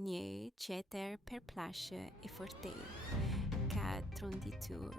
një qeter përplashe e fortej, ka tronditur,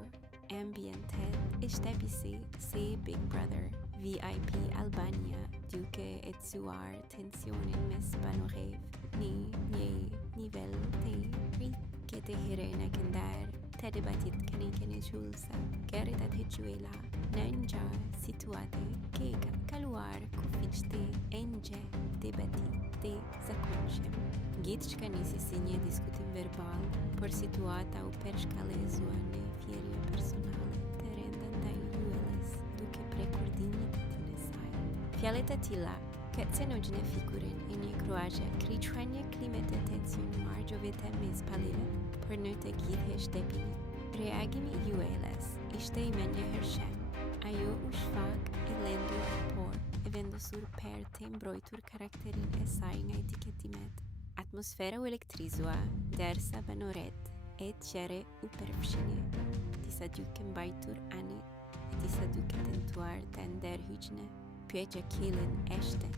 ambientet e shtepisi si Big Brother, VIP Albania, duke e cuar tensionin mes banorëve në një nivel të rritë. Këtë herën e këndar të debatit kanike në gjulsa, kërët atë hequela në një situate ke kaluar kufiqte e një debatit të zakonshëm. Gjithë që ka nisi si një diskutim verbal, por situata u përshkallëzuar në thjerrje personale të rënda ndaj jueles duke prekur dinjitetin e saj. Fjalët e tilla kërcënojnë figurën e një kruazhe krijuan një klimat e tensionuar gjovete mes palëve, por në të gjithë shtepini. Reagimi i jueles ishte i menjëhershëm. Ajo u shfaq e lendur, por e vendosur për të mbrojtur karakterin e saj nga etiketimet. Atmosfera u elektrizua, derisa banorët e tjerë u përfshinin, disa duke mbajtur ani e disa duke tentuar të ndërhyjnë. Pyetja killën ishte: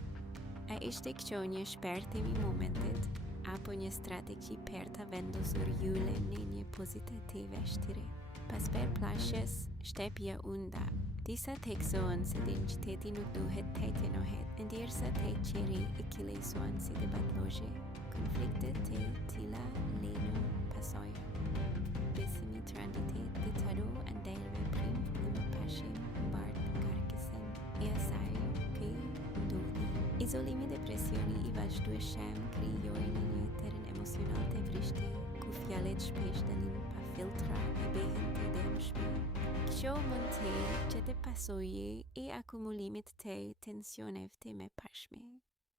a ishte kjo një shpërthim i momentit, apo një strategji për të vendosur julen në një pozitë të vështirë? Pas përplasjes, shtëpia u nda. Disa theksohen se identiteti nuk duhet të tenohet, ndërsa të tjerë e killesuan si debatloje. Konfliktet të tilla lejnë pasoja. Besimi transitet të taro ndërve prim në më pashim bart ngarkesen e asaj që ndodhi. Izolimi, depresioni i vazhdueshëm krijojnë një terren emocional të vrishtë, ku fjalët shpesh dalin pa filtra e bëhen të dëmshme. Kjo mund të jetë pasojë e akumulimit të tensioneve të mëparshme.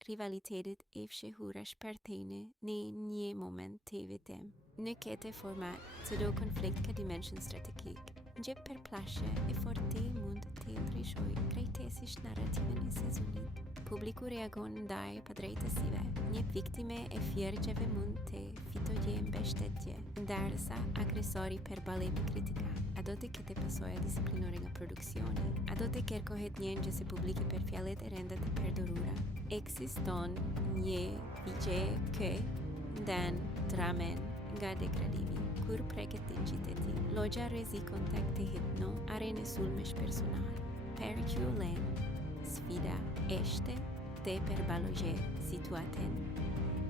Rivalitetet e fshehura shpërthejnë në një moment të vetëm. Në këtë format, çdo konflikt ka dimension strategjik. Një përplasje e fortë mund të ndryshojë krejtësisht narrativin e sezonit. Publiku reagon ndaj padrejtësive. Një viktime e fjergjeve mund të fitojë mbështetje, ndërsa agresori përballem kritika. A do të ketë pasoja disiplinore nga produksioni? A do të kërkohet një ngjese publike për fjalët e rënda të përdorura? Ekziston një vigje që ndan dramen nga degradimi, kur preket identiteti. Logja rrezikon të kthehet arenë sulmesh personal. Per Julen, sfida është të përballojë situatën,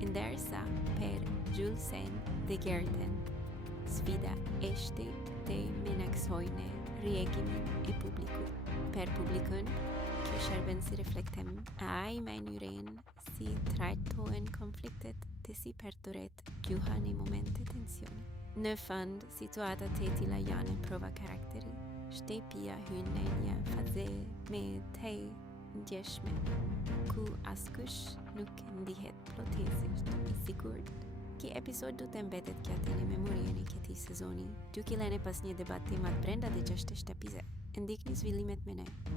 ndërsa per Julsen dhe Gerten, sfida është të menaksojnë reagimin e publikut. Per publikun, kjo shërben si reflektim ai mënyrën si trajtohen konfliktet të si përdoret gjuha në momente tensioni. Në fund, situatat të tilla janë prova karakteri. Shtëpia hyn në një fazë me të ndjeshme, ku askush nuk ndihet plotësisht i sigurt. Ky episod do të mbetet gjatë në memorinë e këtij sezoni, duke lënë pas një debat temat brenda të 6 shtëpisë. Ndikni zhvillimet me ne.